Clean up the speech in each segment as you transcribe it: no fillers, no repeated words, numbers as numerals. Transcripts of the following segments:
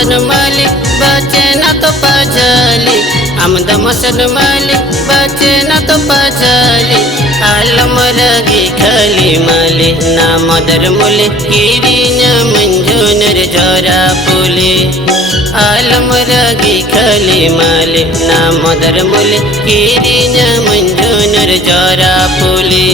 मसन माली बचे ना तो पजली आमद मसन माली बचे ना तो पजली आलम रगी खली माली ना मदर मुले किरिन मंजुनर जोरा पुली आलम रगी खली माली ना मदर मुले किरिन मंजुनर जोरा पुली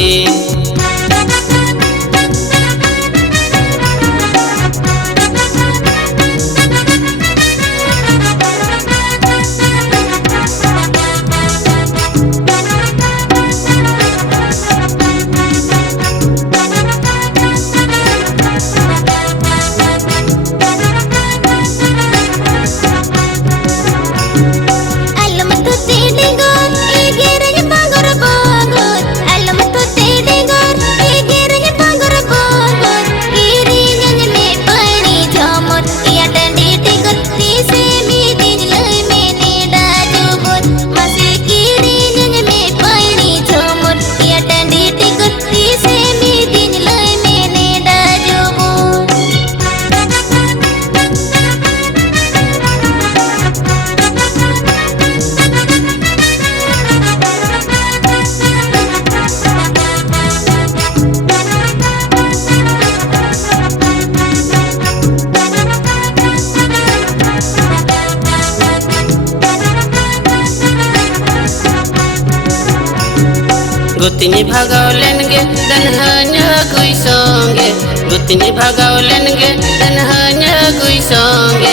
गुतनी भगावलन गे तन्हान्या कोई सोंगे गुतनी भगावलन गे तन्हान्या कोई सोंगे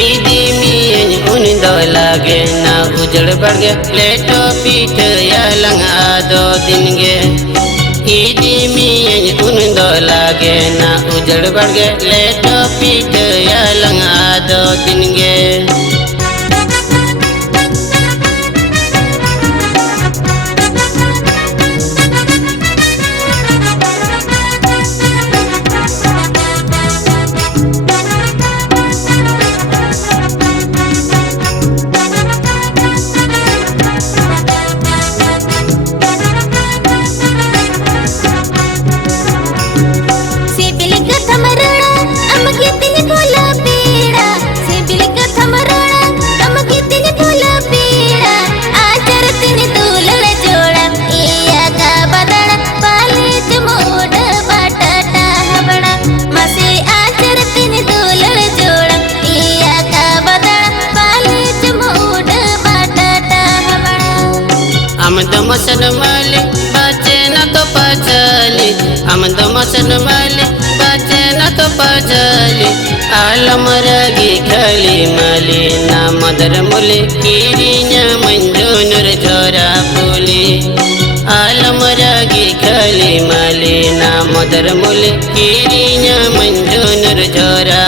ईदी मियन उन दो लागे ना उजड़ बढ़ गे लेटो पीठ या लंग आदो दिन गे ईदी मियन उन दो लागे ना उजड़ बढ़ गे लेटो पीठ या लंग आदो दिन गे आमद मसन माली बचे ना तो पजली आमद मसन माली बचे ना तो पजली आलम रगी खली माली ना मदर मुले किरिन मंजुनर जोरा पुली आलम रगी खली माली ना मदर मुले किरिन मंजुनर जोरा